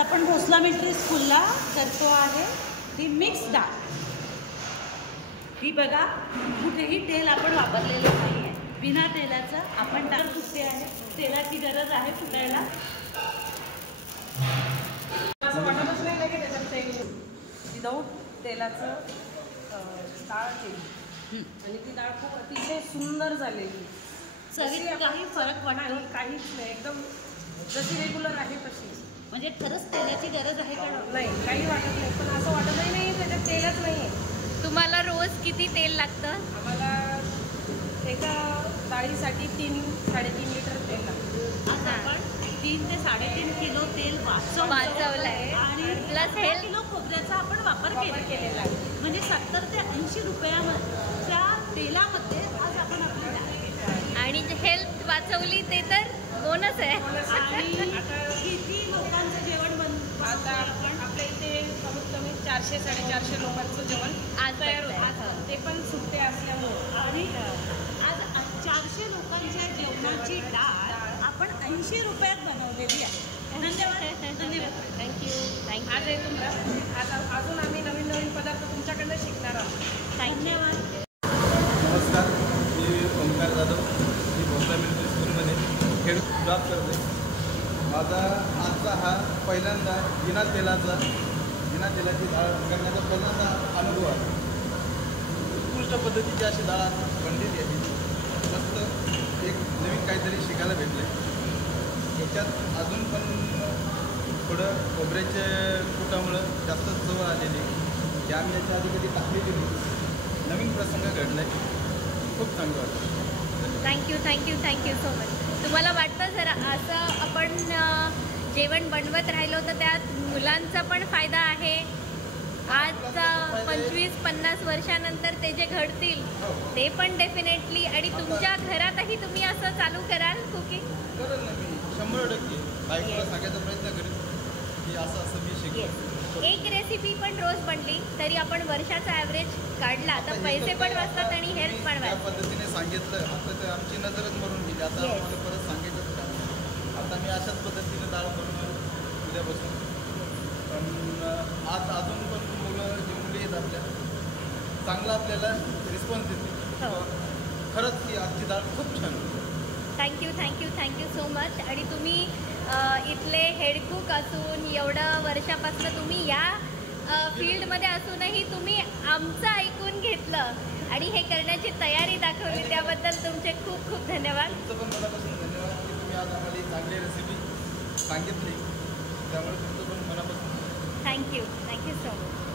आपण भोसला मिलिटरी स्कूलला करतो आहे ती मिक्स डाळ। ही बघा, कुठेही तेल आपण वापरलेलं नाही आहे, बिना तेलाचं आपण डाळ फुटते आहे। तेलाची गरज आहे फुटायला। असं वाटतच नाही की त्याच्यात तेल विदाऊट तेलाचं डाळ केली आणि ती डाळ खूप अतिशय सुंदर झालेली। चवीत काही फरक वाटतो काहीच नाही, एकदम जशी रेग्युलर आहे तशी। म्हणजे खरंच तेलाची गरज आहे का? नाही, काही वाटत नाही, पण असं वाटतही नाही त्याच्यात तेलच नाही आहे। तुम्हाला रोज किती तेल लागतं? आम्हाला एका डाळीसाठी 3-3.5 लिटर तेल लागतं। आज आपण 3 ते 3.5 किलो तेल वाचवलं आहे आणि प्लस 10 किलो खोबऱ्याचा आपण वापर केलेला आहे। म्हणजे 70 ते 80 रुपयाच्या तेलामध्ये आज आपण आपली डाळ घेतो आहे आणि हेल्थ वाचवली ते तर बोनस आहे। आणि किती लोकांचं जेवण बनवतो आता आपल्या इथे कमीत कमी 400-450 लोकांचं जेवण आज तयार होतं, ते पण सुट्टे असल्यामुळे। आणि आज 400 लोकांच्या जेवणाची डाळ आपण 80 रुपयात बनवलेली आहे। धन्यवाद धन्यवाद थँक्यू आज अजून आम्ही नवीन पदार्थ तुमच्याकडनं शिकणार आहोत। धन्यवाद। नमस्कार, मी ओंकार जाधव, मी भोसला मिलिटरी स्कूलमध्ये हेड जॉब करते। माझा आजचा हा पहिल्यांदा बिना तेलाची डाळ करण्याचा पहिल्यांदा अनुभव आहे। उत्कृष्ट पद्धतीची अशी डाळ बनलेली आहे, मस्त एक नवीन काहीतरी शिकायला भेटले। याच्यात अजून पण थोडं खोबऱ्याच्या कुटामुळं जास्त चव आलेली, की आम्ही याच्या आधी कधी टाकलेली नाही। नवीन प्रसंग घडला आहे, खूप चांगलं वाटतं। Thank you so much. तुम्हाला वाटतं जरा असं आपण जेवण बनवत राहिलो तर त्यात मुलांचा पण फायदा आहे? आज 25-50 वर्षानंतर ते जे घडतील ते पण डेफिनेटली, आणि तुमच्या घरातही तुम्ही असं चालू कराल कुकिंग? करेल ना मी, 100% बायकोला सांगायचा प्रयत्न करेल की असं मी शिकेल। एक रेसिपी पण रोज बनली तरी आपण वर्षाचा ॲव्हरेज काढला तर पैसे पण वाचतात आणि हेल्थ पण वाचतात। त्या पद्धतीने सांगितलं आता ते आमची नजरच मरून गेली। आता आम्हाला परत सांगायचंच का? आता मी अशाच पद्धतीने डाळ बनवून उद्यापासून। पण आज अजून पण मुली आहेत आपल्या, चांगला आपल्याला रिस्पॉन्स देते। खरंच की आजची डाळ खूप छान होती। Thank you so much. आणि तुम्ही इथले हेड कुक असून एवढं वर्षापासून तुम्ही या फील्डमध्ये असूनही तुम्ही आमचं ऐकून घेतलं आणि हे करण्याची तयारी दाखवली, त्याबद्दल तुमचे खूप खूप धन्यवाद। तुमचं पण मनापासून धन्यवाद की तुम्ही आज आम्हाला ही चांगली रेसिपी सांगितली, त्यामुळे तुमचं पण मनापासून थँक्यू सो मच।